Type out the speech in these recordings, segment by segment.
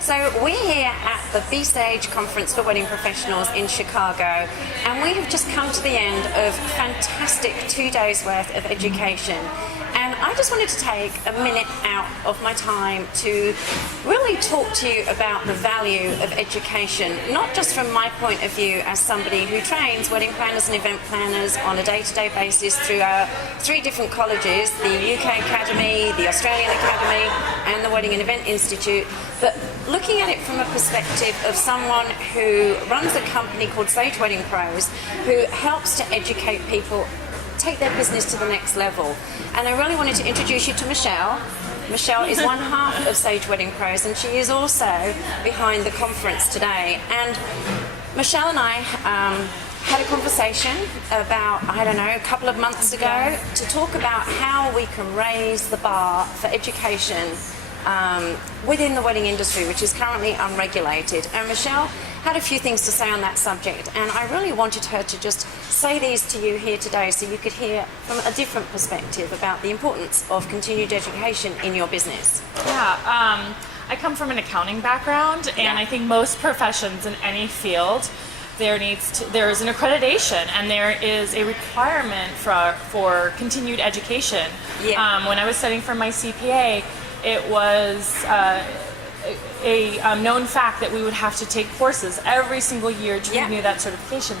So we're here at the B-Stage Conference for Wedding Professionals in Chicago, and we have just come to the end of fantastic 2 days worth of education. And I just wanted to take a minute out of my time to really talk to you about the value of education, not just from my point of view as somebody who trains wedding planners and event planners on a day-to-day basis through our 3 different colleges, the UK Academy, the Australian Academy, and the Wedding and Event Institute, but looking at it from a perspective of someone who runs a company called Sage Wedding Pros, who helps to educate people take their business to the next level. And I really wanted to introduce you to Michelle. Michelle is one half of Sage Wedding Pros, and she is also behind the conference today. And Michelle and I had a conversation about, I don't know, a couple of months ago to talk about how we can raise the bar for education within the wedding industry, which is currently unregulated. And Michelle had a few things to say on that subject, and I really wanted her to just say these to you here today so you could hear from a different perspective about the importance of continued education in your business. Yeah, I come from an accounting background, and I think most professions in any field, there is an accreditation and there is a requirement for continued education. Yeah. When I was studying for my CPA, it was a known fact that we would have to take courses every single year to renew that certification.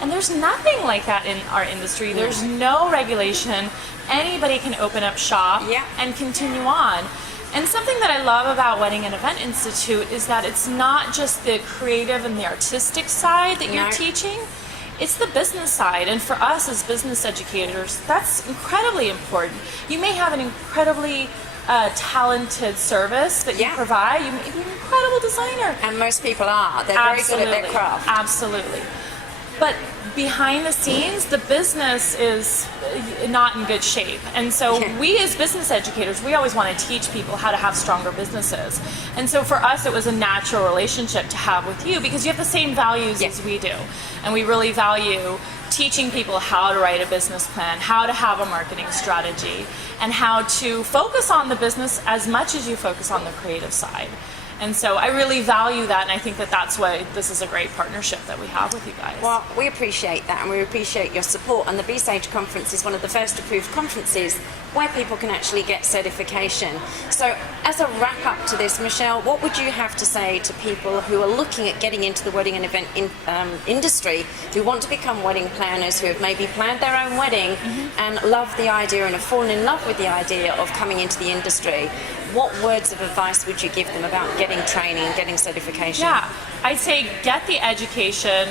And there's nothing like that in our industry. There's no regulation. Anybody can open up shop and continue on. And something that I love about Wedding and Event Institute is that it's not just the creative and the artistic side that you're teaching, it's the business side. And for us as business educators, that's incredibly important. You may have an incredibly talented service that you provide. You may be an incredible designer. And most people are. They're very good at their craft. Absolutely. But behind the scenes, the business is not in good shape. And so we as business educators, we always want to teach people how to have stronger businesses. And so for us, it was a natural relationship to have with you because you have the same values as we do. And we really value teaching people how to write a business plan, how to have a marketing strategy, and how to focus on the business as much as you focus on the creative side. And so I really value that, and I think that that's why this is a great partnership that we have with you guys. Well, we appreciate that, and we appreciate your support. And the B-Stage Conference is one of the first approved conferences where people can actually get certification. So as a wrap-up to this, Michelle, what would you have to say to people who are looking at getting into the wedding and event industry, who want to become wedding planners, who have maybe planned their own wedding and love the idea and have fallen in love with the idea of coming into the industry? What words of advice would you give them about getting training and getting certification? Yeah, I'd say get the education,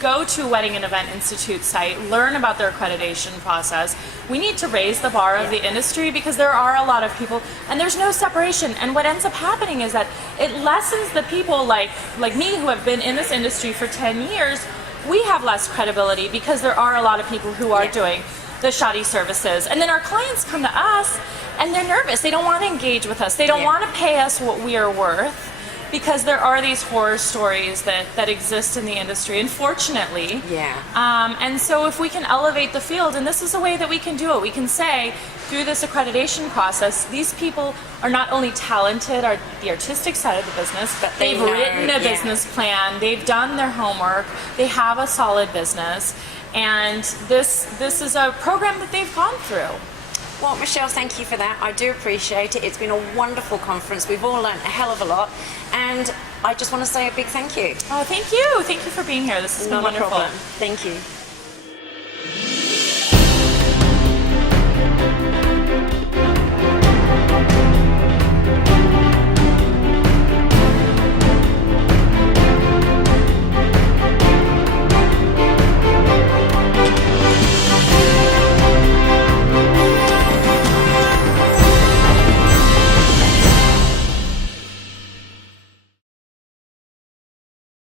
go to Wedding and Event Institute site, learn about their accreditation process. We need to raise the bar of the industry because there are a lot of people and there's no separation. And what ends up happening is that it lessens the people like me who have been in this industry for 10 years. We have less credibility because there are a lot of people who are doing the shoddy services. And then our clients come to us and they're nervous. They don't want to engage with us. They don't want to pay us what we are worth because there are these horror stories that exist in the industry, unfortunately. And so if we can elevate the field, and this is a way that we can do it, we can say through this accreditation process, these people are not only talented at the artistic side of the business, but they've written a business plan, they've done their homework, they have a solid business, and this is a program that they've gone through. Well, Michelle, thank you for that. I do appreciate it. It's been a wonderful conference. We've all learned a hell of a lot. And I just want to say a big thank you. Oh, thank you. Thank you for being here. This has been wonderful. Not a problem. Thank you.